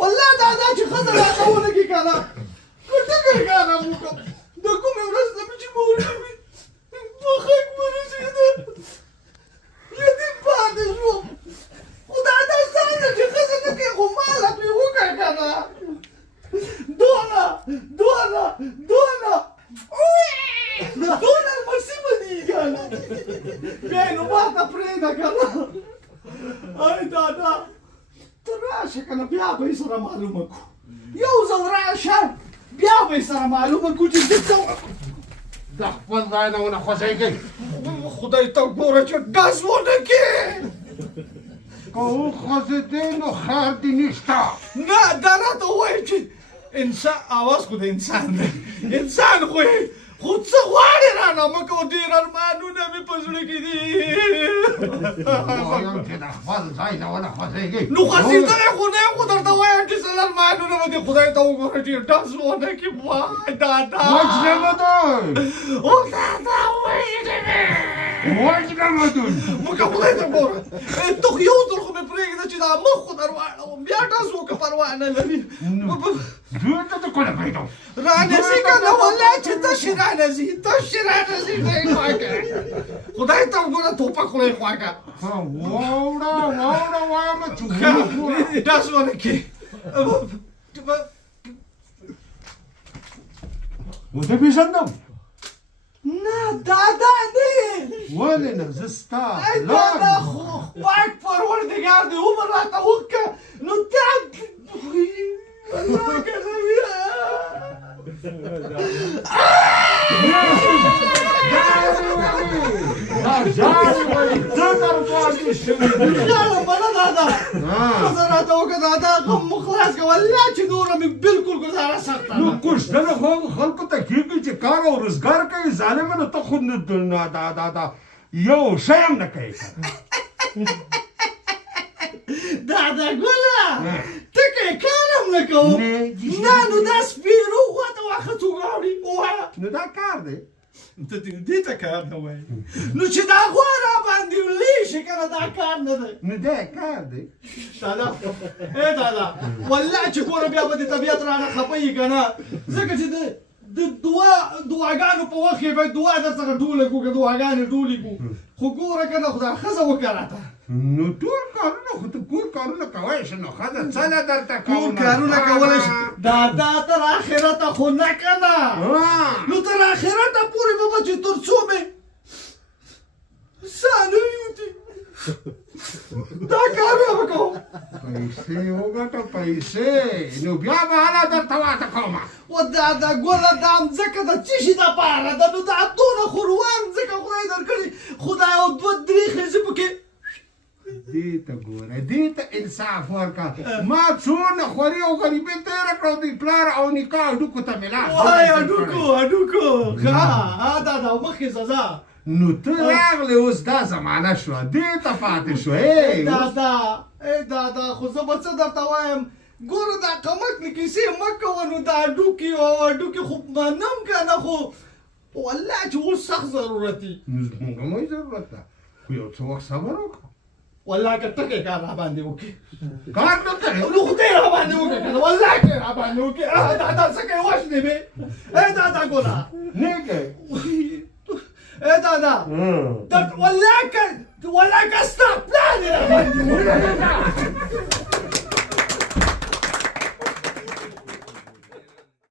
والله دا چې ښځه راته ولګي که نه که ټکی که نه وکړم د کومې ورځ نه مې چې مور مې په غږ ورسېده یتیم پاتې شوم خو دا داستان ده چې ښځه نه کوي خو ما له پرې وکړه که نه دونه لمسي به دي که نه بیا یې نو ما ته پرېږده که نه ای دادا ته راشه که نه بیا به یې سره معلومه کړو یو ځل راشه بیا به یې سره معلومه کړو چې زه څه د خپل ځای نه ونه خوځېږئ خدای ته ګوره چې ډز ونه کړې که وخوځېدې نو خیر دې نشته نه دا راته ووایه چې انسان اواز خو د انسان دی انسان خو یې خو څه غواړې رانه مه کوه ډېر ارمانونه مې په زړه کې دي وایم چې د خپل ځای نه ونه خوځېږئ نو خوځېدلی خو نه یم خو درته وایم چې څه ارمانونه به دې خدای ته وګوره چې ډز ونه کړي وای دادا وجنه دی او دادا وژنې مې وجنه مکه خدای ته ګوره ته خو یو ځل خو مې پرېږده چې دا مخ خو در واړوم بیا ډز وکړه پروا نه لري زه ته د کوله پرېږدم رانځي که نه والله چې تشې رانځي نه یې خواږه خدای ته وګوره توپک خوله یې خواږه واوړه وایم چې ډز ونه کړي وده پېژندم نه دادا نه ولې نه زه ستا ای دادا خو پاک پروردګار دې عمر راته وکړه نو دا الله که نه ښځه راته وکړه دادا غم مو خلاص کړه والله چې نوره مې بالکل ګزاره سخته نو کوشتنه خو خلکو ته کېږي چې کار او روزګار کوي ظالمه ته خود نه دا یو شی هم نه کوي دادا ګله ته که یې کار هم نه کوو نه نو دا سپېرو غوته واښه څوک راوړي ووایه نو دا کار دی ته دې ته کار نه وایي نو چې دا غوا را باندې لوی شي که نه دا کار نه دی نو دا کار دی دادا ای دادا والله چې ګوره بیا به د طبیعت رانه خفه یي که نه ځکه چې د دعاګانو په وخت کې باید دعا در څخه ټوله کړو که دعاګانې ټولې کړو خو ګوره که نه خو دا ښځه وکړه راته نو ټول کارونه خو ته کور کارونه کوی شې نو ښځه څه نه درته ټول کارونه کولی شي دادا تر آخرته خو نه که نه نو تر آخرته پورې به چې تر څو مې ساه نه ویوتي دا کارونه به کوم پیسې وګټه پیسې نو بیا به هله درته واده کومه و دادا ګوله دا مځکه د څه شي دپاره ده نو دا دونه خروار مځکه خدای درکړې خو دا یو دوه درې ښځې پکې دې ته ګوره دې ته انصاف ورکړه ما څونه خوري او غریبي تېره کړه د پلار او نکاح هډوکو ته مې لاس وای هډوکو ښه دادا مخکې ځه نو ته راغلې اوس دا زمانه شوه دې ته پاتې شوه دادا خو زه به څه درته وایم ګوره دا قمقلې کیسې مه کوه نو دا هډوکي او هډوکي خو منم که نه خو والله چې اوس سخت ضرورت دي موږ هم ضرورت ده خو یو څه وخت صبر وکړه والله که ټکی کار را باندې وکړي کار نه کوې نو خدای را باندې وکړه که نه والله که را باندې وکړي دادا څه کوې وژنې مې ای دادا ګوره نه کوې ای دادا والله که ستا پلان یې را باندې وکړه